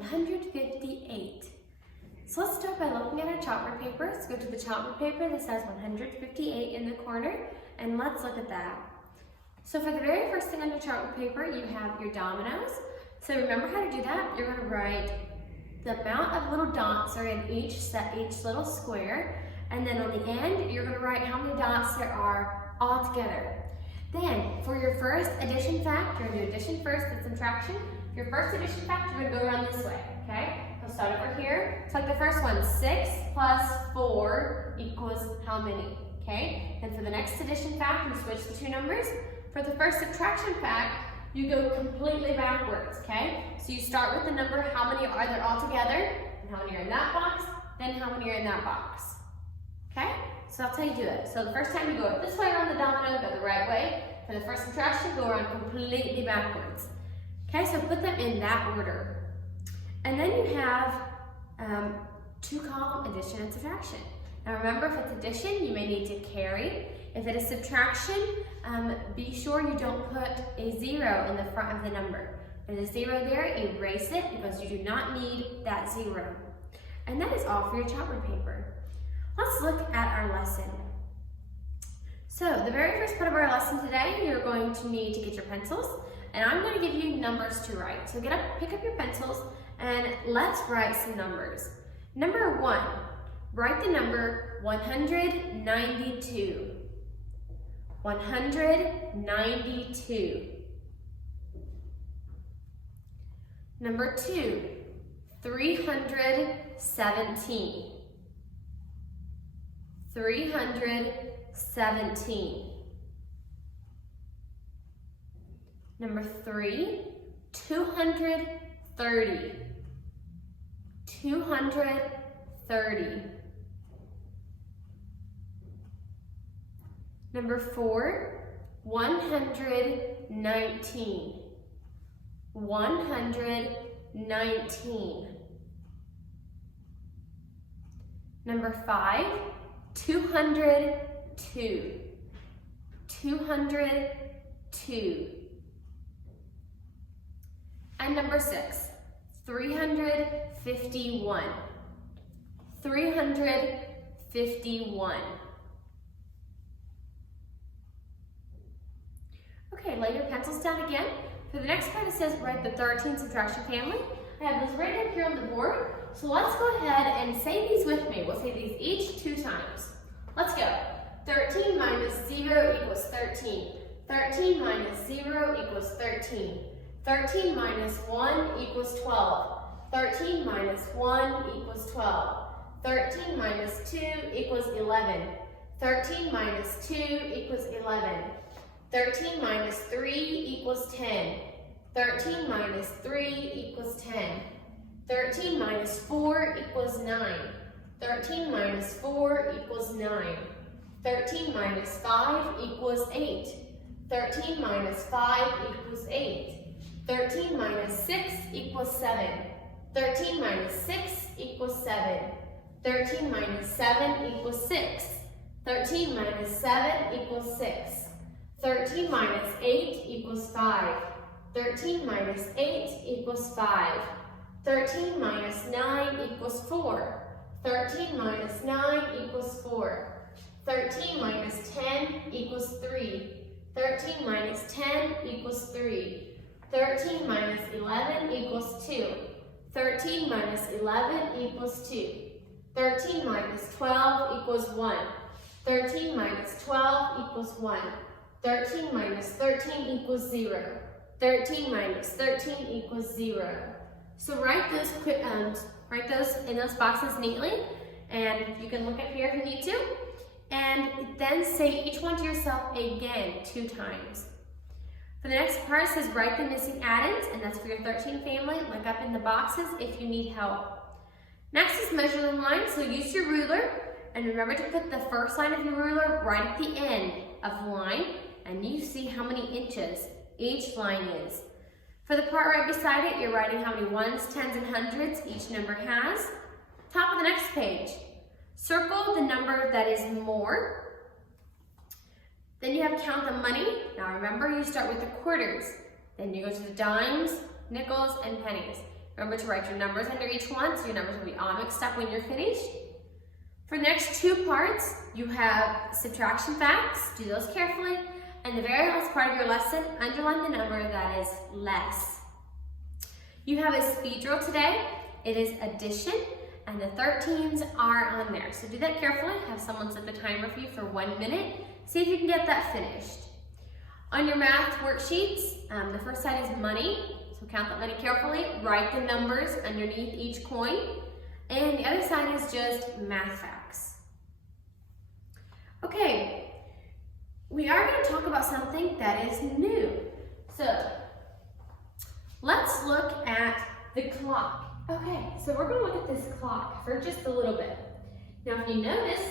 158. So let's start by looking at our chalkboard paper. Let's go to the chalkboard paper that says 158 in the corner, and let's look at that. So for the very first thing on your chalkboard paper, you have your dominoes. So remember how to do that. You're going to write the amount of little dots are in each little square, and then on the end, you're going to write how many dots there are all together. Then, for your first addition fact, you're going to do addition first, then subtraction. Your first addition fact, you're going to go around this way, okay? We'll start over here. So like the first one, 6 plus 4 equals how many, okay? And for the next addition fact, you switch the two numbers. For the first subtraction fact, you go completely backwards, okay? So you start with the number, how many are there all together, and how many are in that box, then how many are in that box, okay? So that's how you do it. So the first time you go this way around the domino, go the right way. For the first subtraction, go around completely backwards. Okay, so put them in that order. And then you have two-column addition and subtraction. Now remember, if it's addition, you may need to carry. If it is subtraction, be sure you don't put a 0 in the front of the number. If there's a 0 there, erase it because you do not need that 0. And that is all for your chalkboard paper. Let's look at our lesson. So the very first part of our lesson today, you're going to need to get your pencils, and I'm going to give you numbers to write. So pick up your pencils, and let's write some numbers. Number 1, write the number 192. 192. Number 2, 317. 317. Number 3, 230. 230. Number 4, 119. 119. Number 5, 202. 202. And number 6, 351. 351. Okay, lay your pencils down again. For the next part, it says write the 13 subtraction family. I have those right up here on the board. So let's go ahead and say these with me. We'll say these each 2 times. Let's go. 13 minus 0 equals 13. 13 minus 0 equals 13. 13 minus 1 equals 12. 13 minus 1 equals 12. 13 minus 2 equals 11. 13 minus 2 equals 11. 13 minus 3 equals 10. 13 minus 3 equals 10. 13 minus 4 equals 9. 13 minus 4 equals 9. 13 minus 5 equals 8. 13 minus 5 equals 8. 13 minus 6 equals 7. 13 minus 6 equals 7. 13 minus 7 equals 6. 13 minus 7 equals 6. 13 minus 8 equals 5. 13 minus 8 equals 5. 13 minus 9 equals 4. 13 minus 9 equals 4. 13 minus 10 equals 3. 13 minus 10 equals 3. 13 minus 11 equals 2. 13 minus 11 equals 2. 13 minus 12 equals 1. 13 minus 12 equals 1. 13 minus 13 equals 0. 13 minus 13 equals 0. So write those in those boxes neatly, and you can look up here if you need to. And then say each one to yourself again 2 times. For the next part, it says write the missing addends, and that's for your 13 family. Look up in the boxes if you need help. Next is measure the line, so use your ruler, and remember to put the first line of your ruler right at the end of the line, and you see how many inches each line is. For the part right beside it, you're writing how many ones, tens, and hundreds each number has. Top of the next page, circle the number that is more. Then you have to count the money. Now remember, you start with the quarters. Then you go to the dimes, nickels, and pennies. Remember to write your numbers under each one, so your numbers will be all mixed up when you're finished. For the next two parts, you have subtraction facts, do those carefully, and the very last part of your lesson, underline the number that is less. You have a speed drill today. It is addition, and the 13s are on there. So do that carefully. Have someone set the timer for you for 1 minute. See if you can get that finished. On your math worksheets, the first side is money. So count that money carefully. Write the numbers underneath each coin. And the other side is just math facts. Okay, we are going to talk about something that is new. So let's look at the clock. Okay, so we're going to look at this clock for just a little bit. Now, if you notice,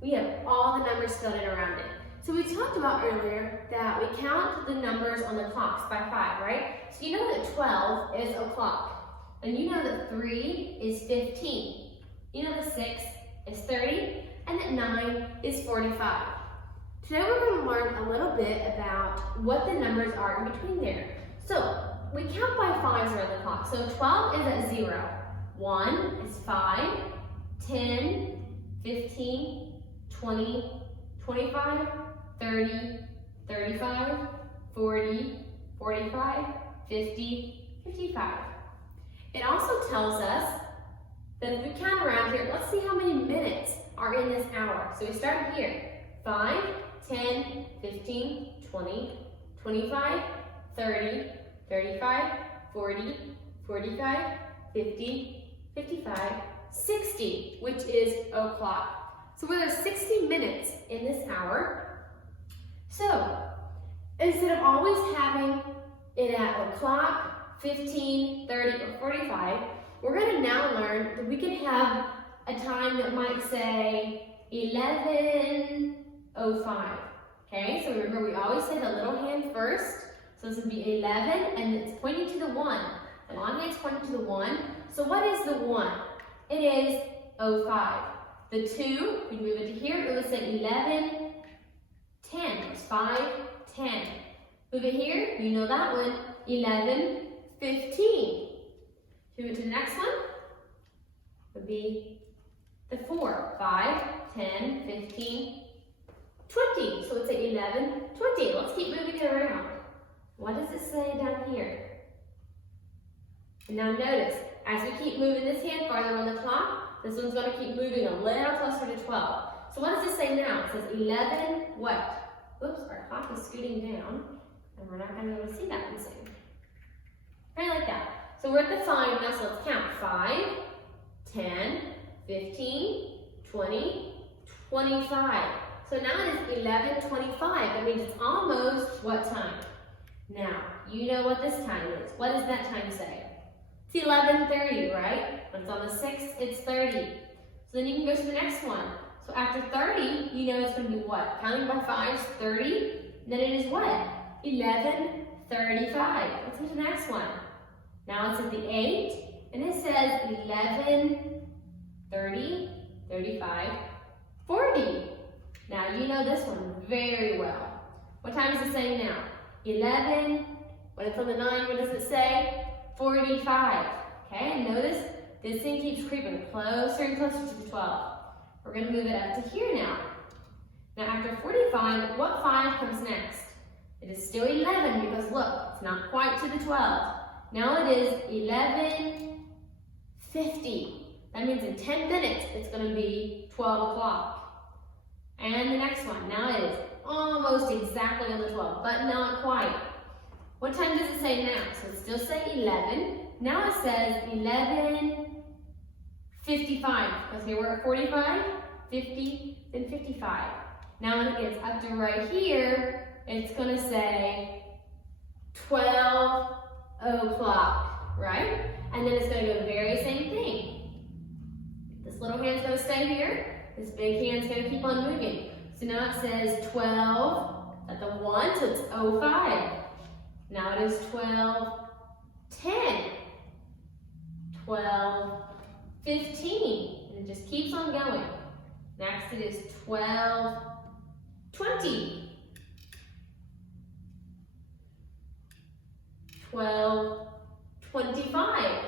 we have all the numbers filled in around it. So we talked about earlier that we count the numbers on the clocks by 5, right? So you know that 12 is o'clock, and you know that 3 is 15. You know that 6 is 30, and that 9 is 45. Today we're going to learn a little bit about what the numbers are in between there. So we count by 5s around the clock. So 12 is at 0. 1 is 5, 10, 15, 20, 25, 30, 35, 40, 45, 50, 55. It also tells us that if we count around here, let's see how many minutes are in this hour. So we start here. 5, 10, 15, 20, 25, 30, 35, 40, 45, 50, 55, 60, which is o'clock. So we're at 60 minutes in this hour. So instead of always having it at o'clock, 15, 30, or 45, we're going to now learn that we can have a time that might say 11:05. Okay, so remember we always say the little hand first. So this would be 11, and it's pointing to the 1. The long hand's pointing to the 1. So what is the 1? It is 05. The 2, we move it to here, it would say 11:10. It's 5:10. Move it here, you know that one, 11:15. Move it to the next one, would be the 4. 5, 10, 15, 20. So it's 11:20. Let's keep moving it around. What does it say down here? And now notice, as we keep moving this hand farther on the clock, this one's going to keep moving a little closer to 12. So what does it say now? It says 11 what? Whoops, our clock is scooting down, and we're not going to be able to see that one soon. Right like that. So we're at the 5 now, so let's count. 5, 10, 15, 20, 25. So now it is 11:25. That means it's almost what time? Now, you know what this time is. What does that time say? It's 11:30, right? When it's on the 6th, it's 30. So then you can go to the next one. So after 30, you know it's going to be what? Counting by 5s, 30. Then it is what? 11:35. Let's go to the next one. Now it's at the 8, and it says 11, 30, 35, 40. Now you know this one very well. What time is it saying now? 11, when it's on the 9, what does it say? 45. Okay, and notice this thing keeps creeping closer and closer to the 12. We're going to move it up to here now. Now after 45, what 5 comes next? It is still 11 because look, it's not quite to the 12. Now it is 11:50. That means in 10 minutes, it's going to be 12 o'clock. And the next one, now it is almost exactly on the 12, but not quite. What time does it say now? So it still says 11. Now it says 11:55. Because here we're at 45, 50, then 55. Now when it gets up to right here, it's going to say 12 o'clock, right? And then it's going to go the very same thing. This little hand's going to stay here. This big hand's going to keep on moving. So now it says 12 at the 1, so it's 05. Now it is 12:10, 12:15, and it just keeps on going. Next it is 12:20, 12:25,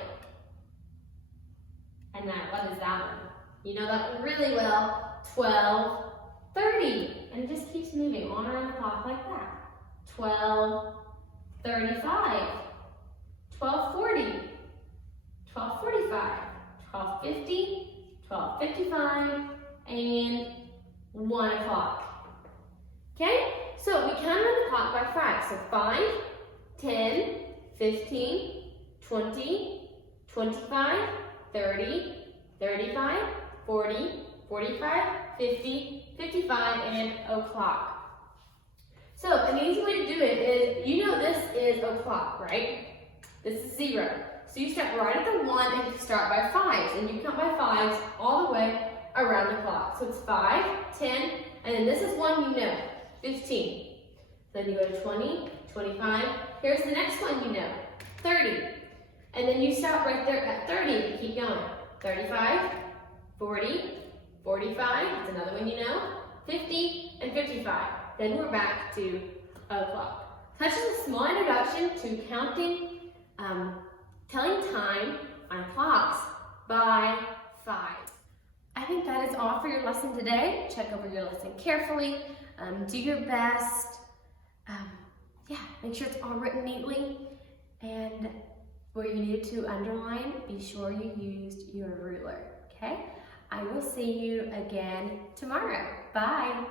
And what is that one? You know that one really well. 12:30. And it just keeps moving on around the clock like that. 12:35. 12:40. 12:45. 12:50. 12:55. And 1 o'clock. Okay? So we count around the clock by 5. So 5, 10, 15, 20, 25, 30, 35, 40, 45, 50, 55, and o'clock. So an easy way to do it is, you know this is o'clock, right? This is 0. So you start right at the 1 and you start by 5s. And you count by 5s all the way around the clock. So it's 5, 10, and then this is 1 you know, 15. Then you go to 20, 25. Here's the next one you know, 30. And then you stop right there at 30 and keep going. 35, 40, 45, that's another one you know, 50, and 55. Then we're back to o'clock. Such is a small introduction to counting, telling time on clocks by 5. I think that is all for your lesson today. Check over your lesson carefully. Do your best. Make sure it's all written neatly. And where you needed to underline, be sure you used your ruler, okay? I will see you again tomorrow. Bye.